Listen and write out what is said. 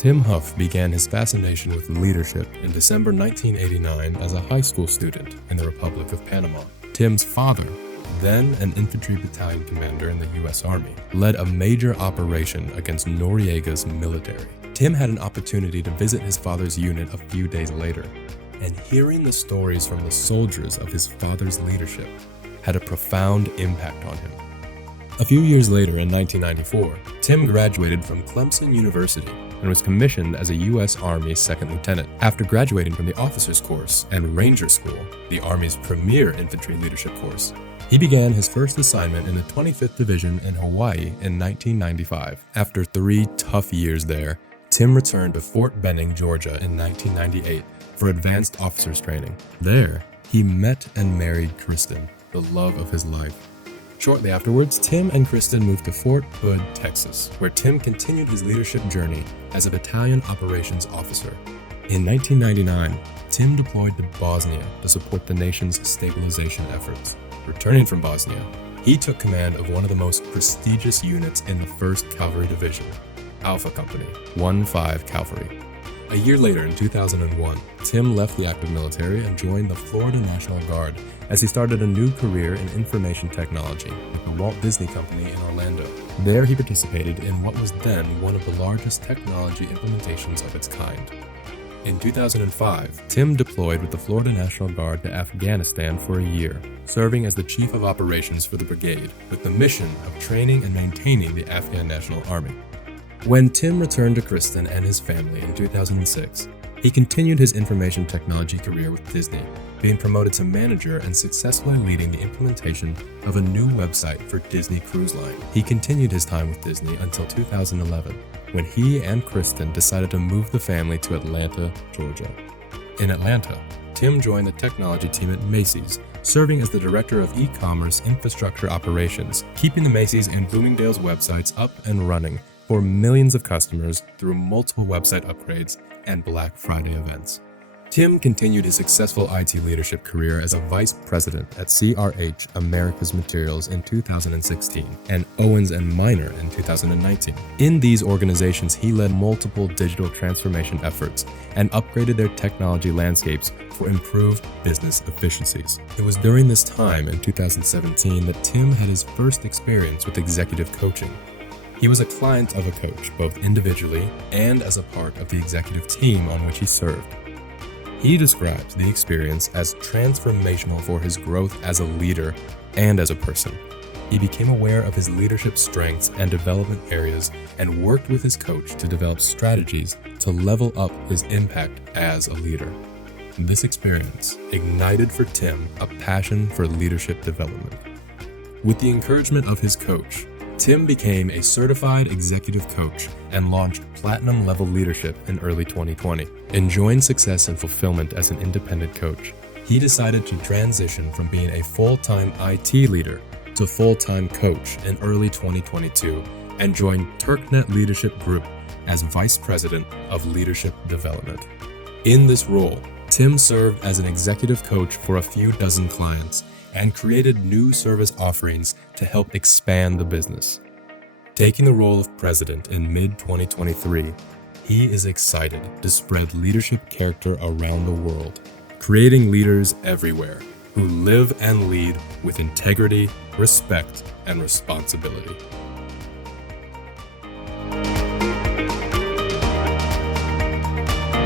Tim Huff began his fascination with leadership in December 1989 as a high school student in the Republic of Panama. Tim's father, then an infantry battalion commander in the U.S. Army, led a major operation against Noriega's military. Tim had an opportunity to visit his father's unit a few days later, and hearing the stories from the soldiers of his father's leadership had a profound impact on him. A few years later, in 1994, Tim graduated from Clemson University and was commissioned as a U.S. Army second lieutenant. After graduating from the officers course and Ranger School, the Army's premier infantry leadership course, he began his first assignment in the 25th Division in Hawaii in 1995. After 3 tough years there, Tim returned to Fort Benning, Georgia in 1998 for advanced officers training. There, he met and married Kristen, the love of his life. Shortly afterwards, Tim and Kristen moved to Fort Hood, Texas, where Tim continued his leadership journey as a battalion operations officer. In 1999, Tim deployed to Bosnia to support the nation's stabilization efforts. Returning from Bosnia, he took command of one of the most prestigious units in the 1st Cavalry Division, Alpha Company, 1-5 Cavalry. A year later, in 2001, Tim left the active military and joined the Florida National Guard as he started a new career in information technology with the Walt Disney Company in Orlando. There he participated in what was then one of the largest technology implementations of its kind. In 2005, Tim deployed with the Florida National Guard to Afghanistan for a year, serving as the Chief of Operations for the brigade, with the mission of training and maintaining the Afghan National Army. When Tim returned to Kristen and his family in 2006, he continued his information technology career with Disney, being promoted to manager and successfully leading the implementation of a new website for Disney Cruise Line. He continued his time with Disney until 2011, when he and Kristen decided to move the family to Atlanta, Georgia. In Atlanta, Tim joined the technology team at Macy's, serving as the Director of E-commerce Infrastructure Operations, keeping the Macy's and Bloomingdale's websites up and running for millions of customers through multiple website upgrades and Black Friday events. Tim continued his successful IT leadership career as a vice president at CRH Americas Materials in 2016 and Owens & Minor in 2019. In these organizations, he led multiple digital transformation efforts and upgraded their technology landscapes for improved business efficiencies. It was during this time in 2017 that Tim had his first experience with executive coaching. He was a client of a coach, both individually and as a part of the executive team on which he served. He describes the experience as transformational for his growth as a leader and as a person. He became aware of his leadership strengths and development areas and worked with his coach to develop strategies to level up his impact as a leader. This experience ignited for Tim a passion for leadership development. With the encouragement of his coach, Tim became a certified executive coach and launched platinum level leadership in early 2020. Enjoying success and fulfillment as an independent coach, he decided to transition from being a full-time IT leader to full-time coach in early 2022 and joined TurkNet Leadership Group as Vice President of Leadership Development. In this role, Tim served as an executive coach for a few dozen clients and created new service offerings to help expand the business. Taking the role of president in mid-2023, he is excited to spread leadership character around the world, creating leaders everywhere who live and lead with integrity, respect, and responsibility.